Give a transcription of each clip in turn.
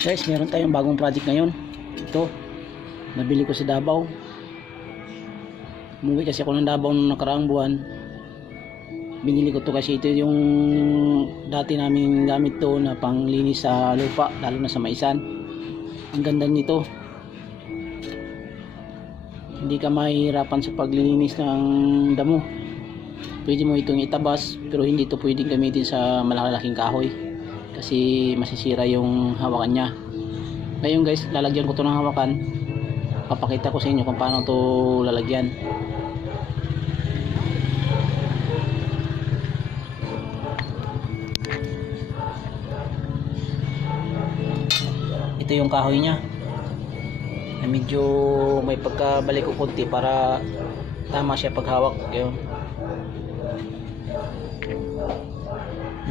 Guys, meron tayong bagong project ngayon. Ito, nabili ko sa Davao. Umuwi kasi ako ng Davao noong nakaraang buwan. Binili ko to kasi ito yung dati naming gamit to na panglinis sa lupa, lalo na sa maisan. Ang ganda nito. Hindi ka mahihirapan sa paglilinis ng damo. Pwede mo itong itabas, pero hindi ito pwedeng gamitin sa malalaking kahoy kasi masisira yung hawakan niya. Ngayon guys, lalagyan ko to ng hawakan. Papakita ko sa inyo kung paano to lalagyan. Ito yung kahoy niya na medyo may pagkabalik ko konti para tama siya paghawak. Yun.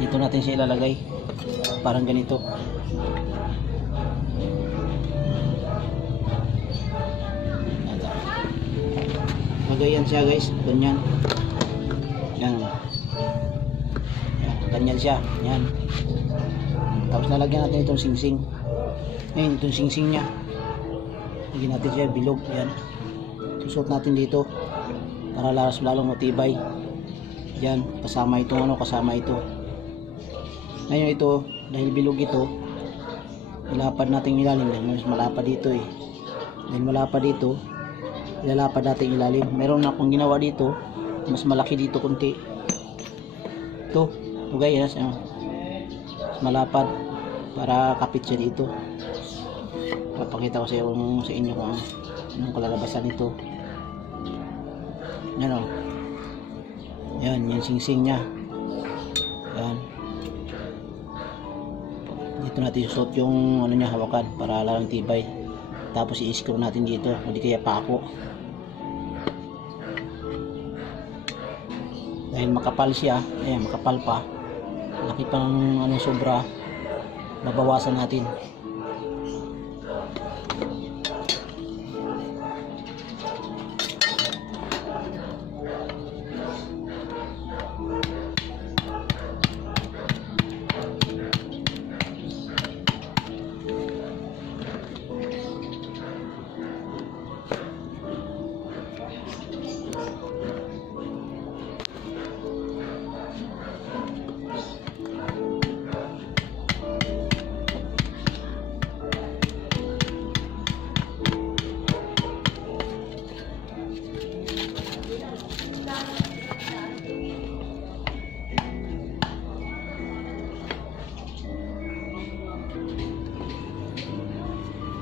Dito natin siya ilalagay, parang ganito. Lagayan siya guys, ganyan. Yan. Ganyan siya, yan. Tapos lalagyan natin itong singsing. Ngayon itong singsing nya, lagyan natin siya bilog, yan. Susot natin dito para lalong matibay. Yan, kasama itong kasama ito. Ngayon ito, dahil bilog ito, ilapad natin ilalim. Mas malapad dito eh. Dahil malapad dito, ilalapad natin ilalim. Meron na akong ginawa dito, mas malaki dito kunti. Ito, guys, mas malapad para kapit siya dito. Papakita ko sa inyo kung anong kalalabasan nito. Yan o. Yan, yung singsing nya. Yan. Dito natin susot yung niya, hawakan para lalong tibay. Tapos i-screw natin dito, hindi kaya pako. Dahil makapal siya, makapal pa. Laki pa ng sobra. Babawasan natin.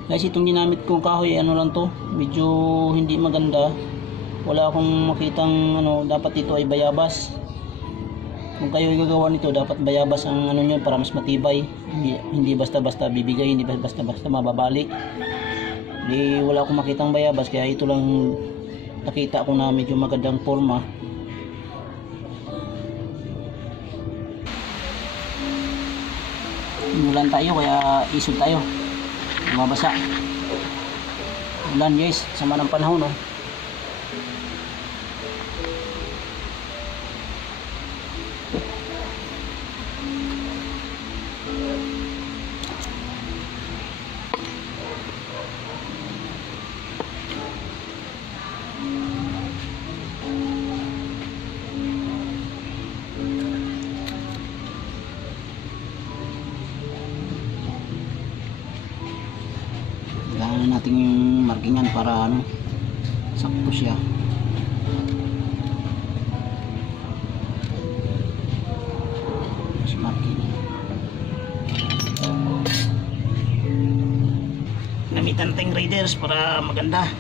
Guys, itong ginamit kong kahoy, lang to, medyo hindi maganda. Wala akong makitang dapat ito ay bayabas. Kung kayo gagawa nito, dapat bayabas ang nyo para mas matibay. Hindi basta-basta bibigay, hindi basta-basta mababali. Hindi, wala akong makitang bayabas, kaya ito lang nakita ko na medyo magandang forma. Umulan tayo, kaya isod tayo. Mabasa. Ulan guys, sama ng panahon no. Kailangan natin yung markingan para sakto siya. Mas marking. Gamitan natin graders para maganda.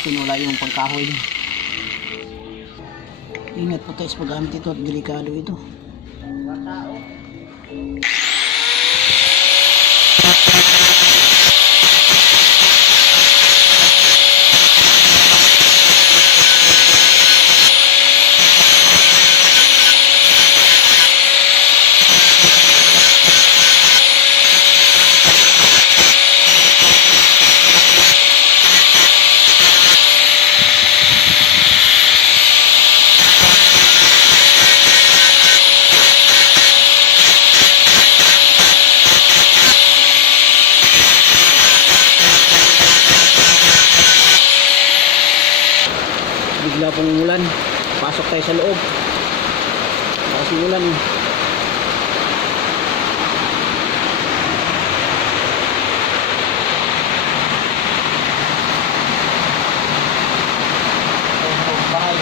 natin wala yung pagkahoy. Ingat po tayo sa paggamit ito at delikado ito. Bigla pong umulan, pasok tayo sa loob kasi ulan eh. Bahay.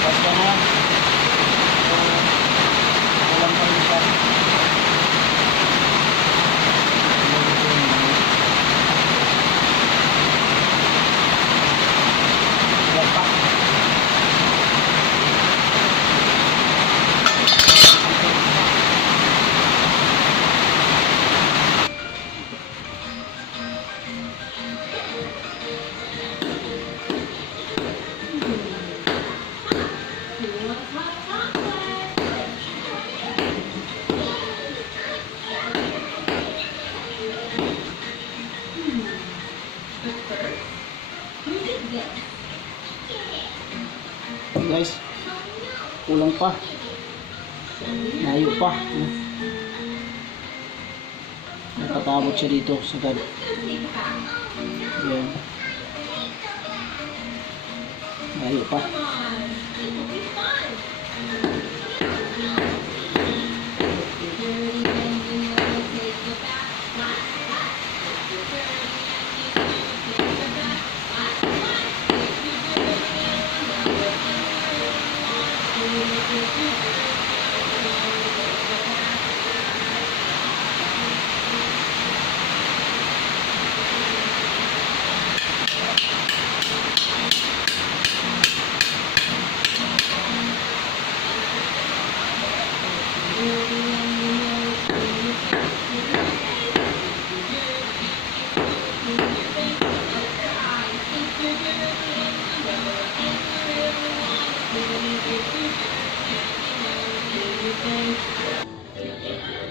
Basta na ulan pa rin siya. Guys, kulang pa, layo pa, nakatabot siya dito sa gad. Yan, layo pa.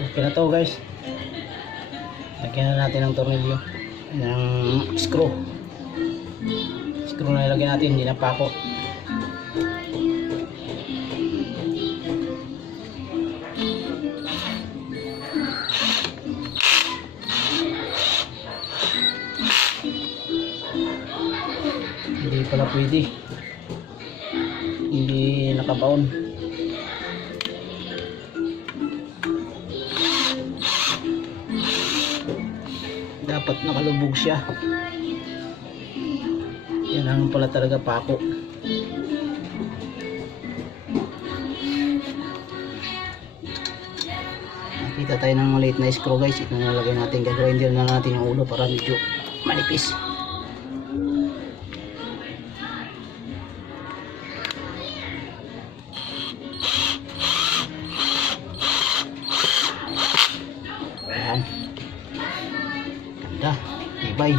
Okay na to guys, lagyan na natin ng tornilyo ng screw na ilagyan natin, hindi na pako. Hindi pala pwede, hindi nakabaon. Dapat nakalubog siya. Yan ang pala talaga pako. Nakita tayo ng maliit na screw guys. Ito na nalagay natin. Gagrinder na natin yung ulo para medyo manipis. Ayan. Ganda. Tibay.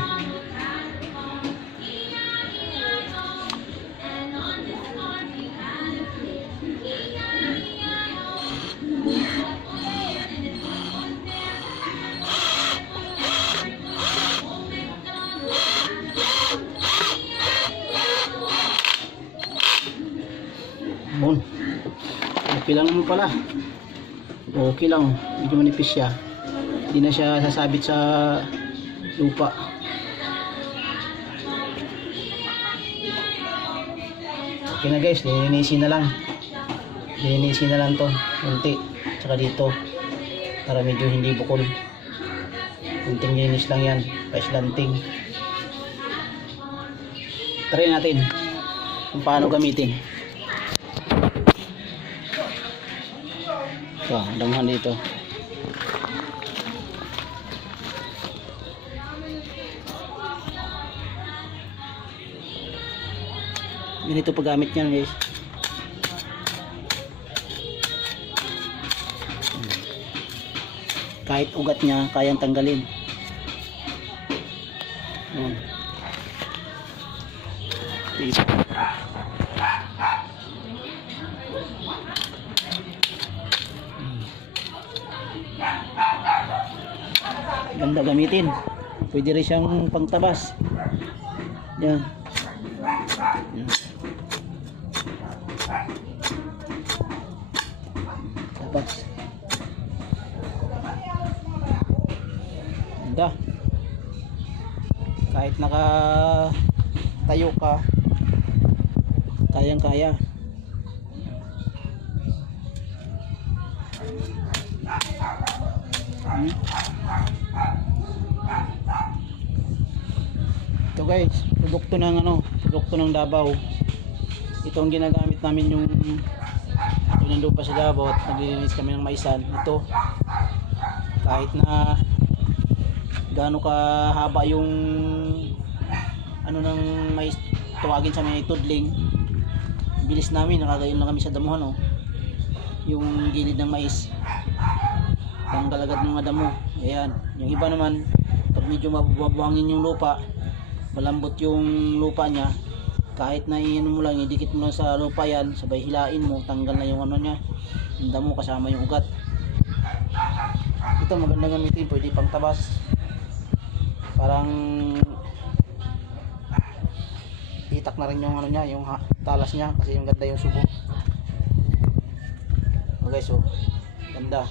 Bon. Okay lang naman pala. Okay lang. Medyo manipis siya. Hindi na siya sasabit sa lupa. Okay na guys. Linisin na lang. Linisin na lang to. Kunti. Tsaka dito. Para medyo hindi bukol. Kunting linis lang yan. Paislanting. Try natin kung paano gamitin. Ito, damhan dito. Ganito paggamit niyan guys. Kahit ugat niya kayang tanggalin. Ayan. Ganda gamitin. Pwede rin siyang pangtabas. Yan. Yan. Tabas. Ganda. Kahit naka tayo ka, kayang kaya. Ito guys, produkto ng produkto ng Davao. Ito ang ginagamit namin yung nandun pa sa Davao at naglilinis kami ng maisan. Ito, kahit na gaano kahaba yung ng mais, tuwagin sa may tudling, bilis namin, nakagayon lang kami sa damuhan yung gilid ng mais, tanggal agad ng mga damo. Ayan, yung iba naman pag medyo mabubuhangin yung lupa, malambot yung lupa niya, kahit na mo lang, idikit mo lang sa lupa yan, sabay hilain mo, tanggal na yung niya, yung damo kasama yung ugat. Ito magandang gamitin, pwede pang tabas, parang itak na rin yung niya, yung talas niya, kasi yung ganda yung subo. Okay, so ganda,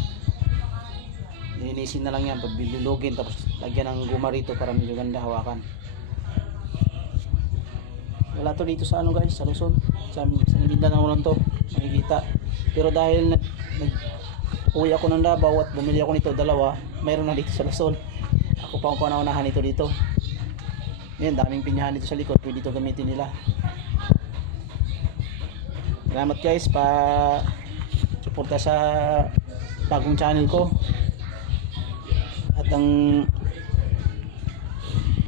linisin na lang yan, pagbilulugin, tapos lagyan ng guma rito para medyo ganda hawakan. Wala to dito sa guys, sa Luzon, sa Mindanao lang to makikita. Pero dahil uwi ako ng Davao at bumili ako nito dalawa, mayroon na dito sa Luzon. Ako pa ang panaunahan nito dito. Yan, daming pinyahan dito sa likod, pwede dito gamitin nila. Salamat guys pa suporta sa bagong channel ko. At ang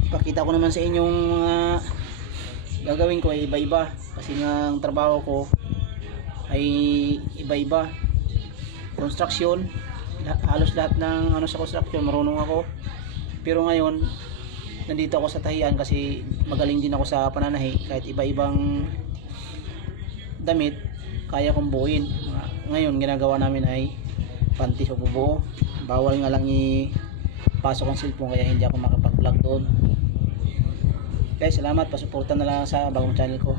pakita ko naman sa inyong gagawin ko ay iba-iba, kasi nga ang trabaho ko ay iba-iba. Construction, halos lahat ng sa construction marunong ako. Pero ngayon nandito ako sa tahian kasi magaling din ako sa pananahi. Kahit iba-ibang damit kaya kong buuin. Ngayon ginagawa namin ay panty o bubuo. Bawal nga lang ipasok ang cellphone, kaya hindi ako makapag-vlog doon. Guys, salamat, pasuporta na lang sa bagong channel ko.